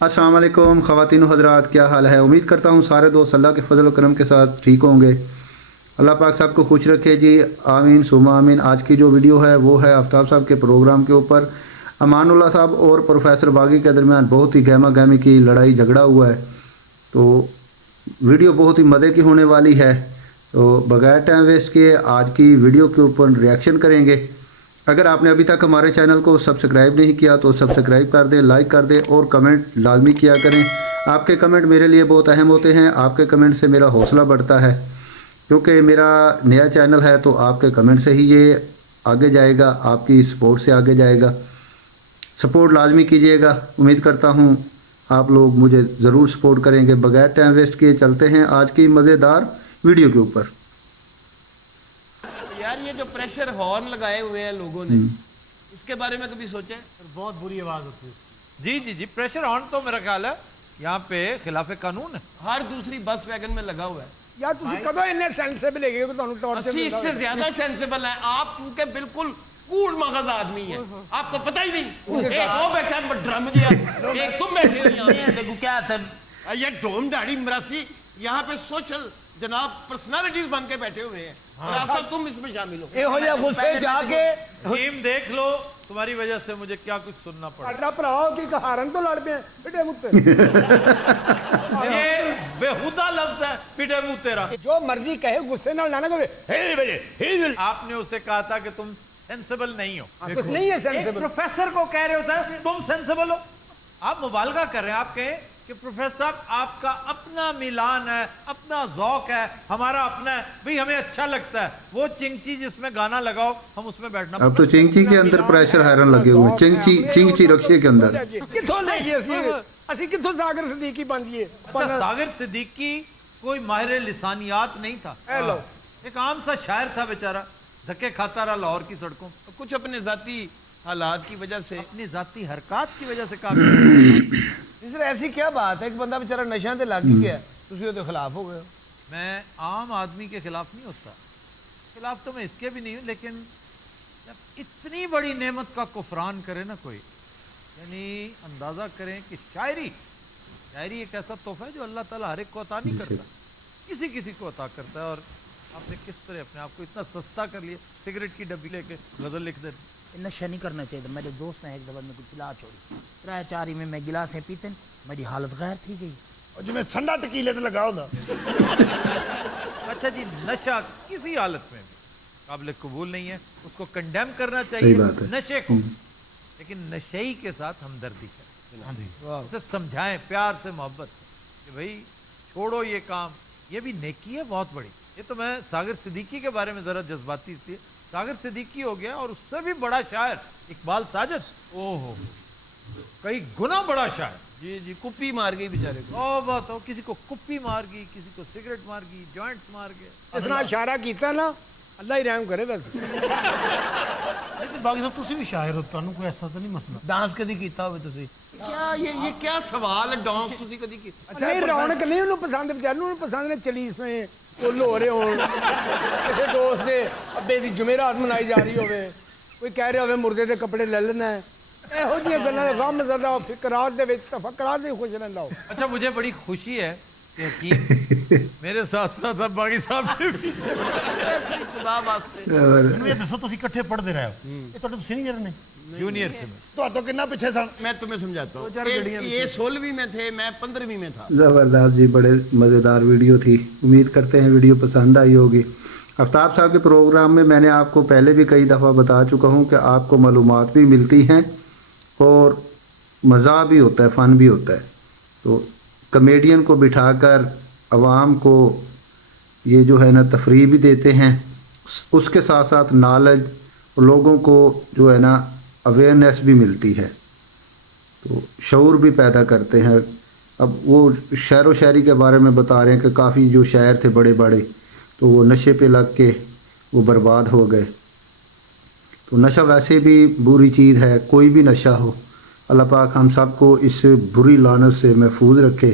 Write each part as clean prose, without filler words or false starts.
अस्सलाम वालेकुम ख़वातीन व हज़रात, क्या हाल है। उम्मीद करता हूँ सारे दोस्त अल्लाह के फजल व करम के साथ ठीक होंगे। अल्लाह पाक सबको खुश रखे जी, आमीन सुमा आमीन। आज की जो वीडियो है वो है आफ्ताब साहब के प्रोग्राम के ऊपर। अमानुल्लाह साहब और प्रोफेसर बागी के दरमियान बहुत ही गहमा गहमी की लड़ाई झगड़ा हुआ है, तो वीडियो बहुत ही मज़े की होने वाली है। तो बगैर टाइम वेस्ट किए आज की वीडियो के ऊपर रिएक्शन करेंगे। अगर आपने अभी तक हमारे चैनल को सब्सक्राइब नहीं किया तो सब्सक्राइब कर दें, लाइक कर दें और कमेंट लाजमी किया करें। आपके कमेंट मेरे लिए बहुत अहम होते हैं। आपके कमेंट से मेरा हौसला बढ़ता है, क्योंकि मेरा नया चैनल है तो आपके कमेंट से ही ये आगे जाएगा, आपकी सपोर्ट से आगे जाएगा। सपोर्ट लाजमी कीजिएगा। उम्मीद करता हूँ आप लोग मुझे ज़रूर सपोर्ट करेंगे। बगैर टाइम वेस्ट किए चलते हैं आज की मज़ेदार वीडियो के ऊपर। यार ये जो प्रेशर हॉर्न लगाए हुए हैं लोगों ने, इसके बारे में कभी सोचे? बहुत बुरी आवाज होती है। जी जी जी, प्रेशर ऑन तो मेरा ख्याल है यहाँ पे खिलाफ कानून है। हर दूसरी बस वैगन में लगा हुआ है। यार ਤੁਸੀਂ ਕਦੋਂ ਇੰਨੇ ਸੈਂਸਿਬਲ ਹੈਗੇ ਕਿ ਤੁਹਾਨੂੰ ਟੌਰਚਰ 80 से ज्यादा सेंसिबल है आप, क्योंकि बिल्कुल कूड़ मगज आदमी है, आपको पता ही नहीं। एक वो बैठा है ड्रम दिया, एक तुम बैठे हो यहाँ। देखो क्या था ये डोम दाढ़ी मरासी यहाँ पे सोशल जनाब पर्सनालिटीज बन के बैठे हुए हैं, और आप तक तुम इसमें शामिल हो। ਇਹੋ ਜਿਹਾ ਗੁੱਸੇ ਜਾ ਕੇ टीम देख लो, तुम्हारी वजह से मुझे क्या कुछ सुनना पड़ा। ਸਾਡਾ ਭਰਾ ਕੀ ਕਹਾਰਨ ਤੋਂ ਲੜ ਪਿਆ ਬੇਟੇ ਮੁੱਤੇ ये बेहुदा लफ्ज है, पिटे मुंह तेरा। ਜੋ ਮਰਜ਼ੀ ਕਹੇ ਗੁੱਸੇ ਨਾਲ ਨਾ ਕਰੇ ਹੇ ਬਜੇ ਹੇ आपने उसे कहा था कि तुम सेंसिबल नहीं हो। कुछ नहीं है एक सेंसिबल। प्रोफेसर को कह रहे हो सर तुम सेंसिबल हो। आप मुबालगा कर रहे हैं। आप कहें कि प्रोफेसर साहब आपका अपना मिलान है, अपना ज़ौक है, हमारा अपना है भाई, हमें अच्छा लगता है। वो चिंगची जिसमें गाना लगाओ हम उसमें बैठना। अब तो चिंगची के अंदर प्रेशर हायरन लगे हुए हैं। चिंगची रक्शे के अंदर ਕਿੱਥੋਂ ਲੈ ਗਏ ਅਸੀਂ ਕਿੱਥੋਂ ਸਾਗਰ ਸਦੀਕੀ ਬਣ ਜੀਏ। अच्छा, सागर सिद्दीकी कोई माहिर लिसानियात नहीं था, लो एक आम सा शायर था बेचारा, धक्के खाता रहा लाहौर की सड़कों। कुछ अपने जाती हालात की वजह से, अपनी जाती हरकत की वजह से काम। सर ऐसी क्या बात है, एक बंदा बेचारा नशा ते लग ही गया, तुसी ਉਹਦੇ खिलाफ हो गए हो। मैं आम आदमी के खिलाफ नहीं होता, खिलाफ तो मैं इसके भी नहीं हूँ, लेकिन जब इतनी बड़ी नेमत का कुफरान करे ना कोई, यानी अंदाज़ा करें कि शायरी एक ऐसा तोहफा है जो अल्लाह ताला हर एक को अता नहीं करता, किसी किसी को अता करता है। और आपने किस तरह अपने आप को इतना सस्ता कर लिया, सिगरेट की डब्बी लेके गज़ल लिख दे। नशा नहीं करना चाहिए। मेरे दोस्त ने एक दफा मेरे को पिला छोड़ी, त्रै चारी में मैं गिलासें पीते मेरी हालत गैर थी गई। और जिਵੇਂ ਸੰਡਾ ਟਕੀਲੇ ਤੇ ਲਗਾ ਹੁੰਦਾ। अच्छा जी, नशा किसी हालत में भी काबिल कबूल नहीं है, उसको कंडेम करना सही चाहिए बात है। नशे को, लेकिन नशेई के साथ हमदर्दी करें, उसे समझाएं प्यार से मोहब्बत से कि भाई छोड़ो ये काम, ये भी नेकी है बहुत बड़ी। ये तो मैं सागर सिद्दीकी के बारे में ज़रा जज्बाती इसलिए, सागर सिद्दीकी हो गया और उससे भी बड़ा शायर इकबाल साजिद, ओहो कई गुना बड़ा शायर। जी जी कुप्पी मार गई बेचारे को। ओ बात हो, किसी को कुप्पी मार गई, किसी को सिगरेट मार गई, जॉइंट्स मार गए। ਇਸ ਨਾਲ ਇਸ਼ਾਰਾ ਕੀਤਾ ਨਾ ਅੱਲਾ ਹੀ ਰਹਿਮ ਕਰੇ ਬਸ। ਬਾਕੀ ਸਾਹਿਬ ਤੁਸੀਂ ਵੀ ਸ਼ਾਇਰ ਹੋ, ਤੁਹਾਨੂੰ ਕੋਈ ਐਸਾ ਤਾਂ ਨਹੀਂ ਮਸਲਾ? डांस कदी कीता होवे तुसी? क्या ये क्या सवाल है? डांस तुसी कदी की? ਅੱਛਾ ਇਹ ਰੌਣਕ ਨਹੀਂ ਉਹਨੂੰ ਪਸੰਦ, ਵਿਚਾਰ ਨੂੰ ਪਸੰਦ ਨੇ ਚਲੀਸਵੇਂ ਫੁੱਲ ਹੋ ਰਹੇ ਹੋਣ, ਕਿਸੇ ਦੋਸਤ ਦੇ ਅੱਬੇ ਦੀ ਜੁਮੇਰਾਤ ਮਨਾਈ ਜਾ ਰਹੀ ਹੋਵੇ, ਕੋਈ ਕਹਿ ਰਿਹਾ ਹੋਵੇ ਮੁਰਦੇ ਦੇ ਕੱਪੜੇ ਲੈ ਲੈਣਾ ਹੈ, ਇਹੋ ਜਿਹੀਆਂ ਗੱਲਾਂ ਦੇ ਗਮ ਜ਼ਦਾ ਫਿਕਰਾਤ ਦੇ ਵਿੱਚ ਤਫਕਰਾਤ ਦੇ ਖੁਸ਼ ਰਹਿੰਦਾ ਹੋ। अच्छा, मुझे बड़ी खुशी है कि हकीम मेरे साथ साथ अब बागी साहब ने भी। खुदा वास्ते ਮੈਨੂੰ ਇਹ ਦੱਸੋ ਤੁਸੀਂ ਇਕੱਠੇ ਪੜ੍ਹਦੇ ਰਹੇ ਹੋ, ਇਹ ਤੁਹਾਡੇ ਸੀਨੀਅਰ ਨੇ? जूनियर थे मैं। ਤੁਹਾਡੇ ਕਿੰਨਾ ਪਿੱਛੇ ਸਨ? मैं तुम्हें समझाता हूँ। ये 16वीं में थे, मैं 15वीं में था। ज़बरदस्त जी, बड़े मज़ेदार वीडियो थी। उम्मीद करते हैं वीडियो पसंद आई होगी। आफ्ताब साहब के प्रोग्राम में मैंने आपको पहले भी कई दफ़ा बता चुका हूँ कि आपको मालूमात भी मिलती हैं और मज़ा भी होता है, फ़न भी होता है। तो कमेडियन को बिठाकर आवाम को ये जो है ना तफरीह भी देते हैं, उसके साथ साथ नॉलेज, लोगों को जो है ना अवेयरनेस भी मिलती है, तो शऊर भी पैदा करते हैं। अब वो शायर व शायरी के बारे में बता रहे हैं कि काफ़ी जो शायर थे बड़े बड़े, तो वो नशे पे लग के वो बर्बाद हो गए। तो नशा वैसे भी बुरी चीज़ है, कोई भी नशा हो। अल्लाह पाक हम सब को इस बुरी लानत से महफूज रखे।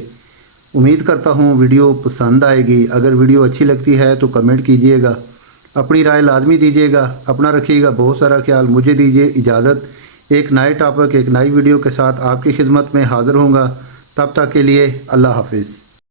उम्मीद करता हूँ वीडियो पसंद आएगी। अगर वीडियो अच्छी लगती है तो कमेंट कीजिएगा, अपनी राय लाजमी दीजिएगा। अपना रखिएगा बहुत सारा ख्याल। मुझे दीजिए इजाज़त। एक नए टॉपिक, एक नई वीडियो के साथ आपकी खिदमत में हाज़िर होऊंगा। तब तक के लिए अल्लाह हाफिज़।